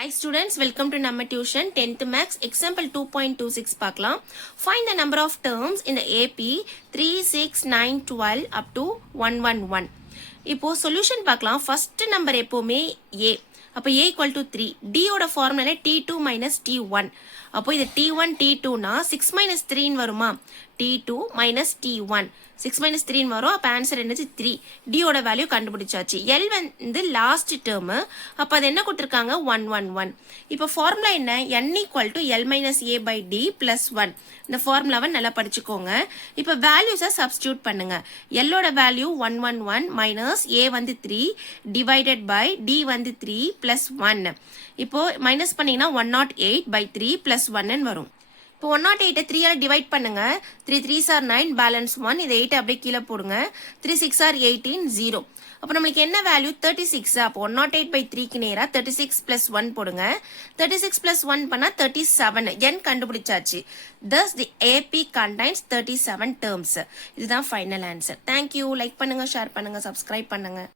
Hi students, welcome to Namma Tuition 10th Max example 2.26 பார்க்கலாம். Find the number of terms in the AP 3, 6, 9, 12 up to 111. இப்போ solution பார்க்கலாம். First number எப்போவுமே A. அப்போ A equal to 3. D ஓட formula T2 minus T1. அப்போ இது T1 T2னா 6 minus 3 வருமா? T2 minus T1. 6 minus 3 வரும். அப்போ ஆன்சர் என்னது 3. D ஓட வேல்யூ கண்டுபிடிச்சாச்சு. L வந்து லாஸ்ட் டேர்ம். அப்போ அது என்ன கொடுத்துருக்காங்க 111. இப்போ ஃபார்முலா என்ன? N equal to L minus A by D plus 1. இந்த ஃபார்முலாவை நல்லா படிச்சுக்கோங்க. இப்போ வேல்யூஸை சப்ஸ்டியூட் பண்ணுங்க. L ஓட வேல்யூ 111 மைனஸ் A வந்து 3 டிவைடட் பை D வந்து 3 plus 1. இப்போ மைனஸ் பண்ணீங்கன்னா 108 by 3 plus 1 வரும். இப்போ 108 3 ஆல் டிவைட் பண்ணுங்க. 3 3s are 9 பேலன்ஸ் 1. இது 8 அப்படியே கீழே போடுங்க. 3 6 are 18 0. அப்போ நம்மளுக்கு என்ன வேல்யூ 36. அப்போ 108 by 3க்கு நேரா 36 plus 1 போடுங்க. 36 plus 1 பண்ணா 37. n கண்டுபிடிச்சாச்சு. Thus the AP contains 37 terms. இதுதான் final answer. Thank you. Like பண்ணுங்க, ஷேர் பண்ணுங்க, சப்ஸ்கிரைப் பண்ணுங்க.